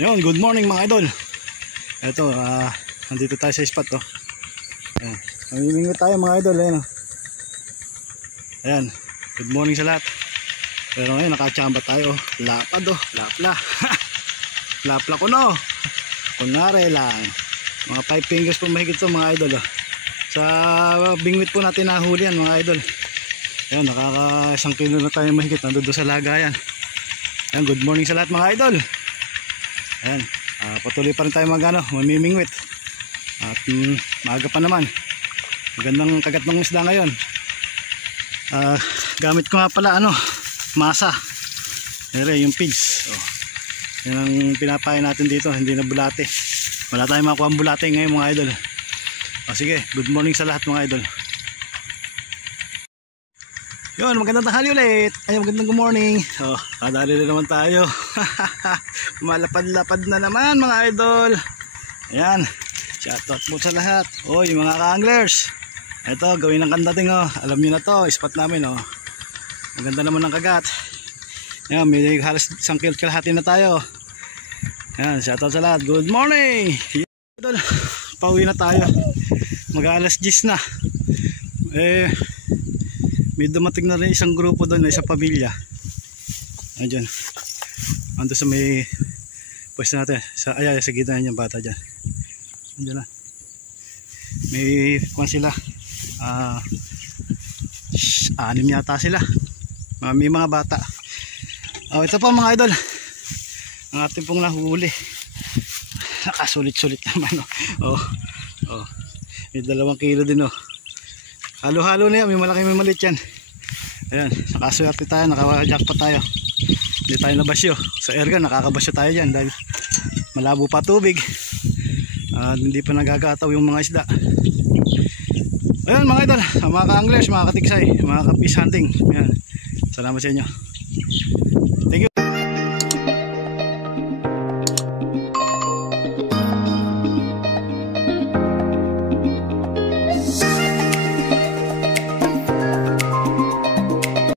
Yun, good morning mga idol. Ito, nandito tayo sa spot oh. Ayan, namimingot tayo mga idol. Ayan, oh. Ayan, good morning sa lahat. Pero ngayon nakachamba tayo. Lapad oh, lapla. Lapla ko no. Kunwari lang. Mga 5 fingers po mahigit to mga idol oh. Sa bingwit po natin nahuli yan mga idol. Ayan, nakaka 1 kilo na tayo mahigit. Nandun sa lagayan. Ayan, good morning sa lahat mga idol. Ayan, patuloy pa rin tayo mamimingwit. At maaga pa naman. Magandang kagat ng isda ngayon. Gamit ko nga pala masa. Ere, yung pigs. Oh. Yan ang pinapain natin dito, hindi na bulate. Wala tayong makuha ang bulate ngayon mga idol. Sige, good morning sa lahat mga idol. Yun, magandang tanghali ulit. Ay, magandang good morning. Kadali na naman tayo. Malapad-lapad na naman mga idol. Ayan, shoutout po sa lahat. Yung mga ka-anglers. Ito, gawin ng kandating oh. Alam nyo na to, spot namin oh. Maganda naman ang kagat. Ayan, may halos 1 kilo kalahati na tayo. Ayan, shoutout sa lahat. Good morning. Idol, pauwi na tayo. Mag-alas 10 na. May dumating na rin isang grupo doon, isang pamilya. Ayan, ando sa may pwesto natin sa gitna niyang bata dyan. Ayan na. May kung sila 6 yata sila. May mga bata. Ito po mga idol, ang ating pong nahuli. Nakasulit-sulit naman may 2 kilo din oh. Halo-halo na yan, may malaki may maliit yan. Ayan, nakaswerte tayo, naka-jackpot tayo. Hindi tayo nabasyo. Sa airgun, nakakabasyo tayo dyan dahil malabo pa tubig. Hindi pa nagagataw yung mga isda. Ayan mga idol, mga ka-anglers, mga katiksay, mga ka-fish hunting. Ayan, salamat sa inyo.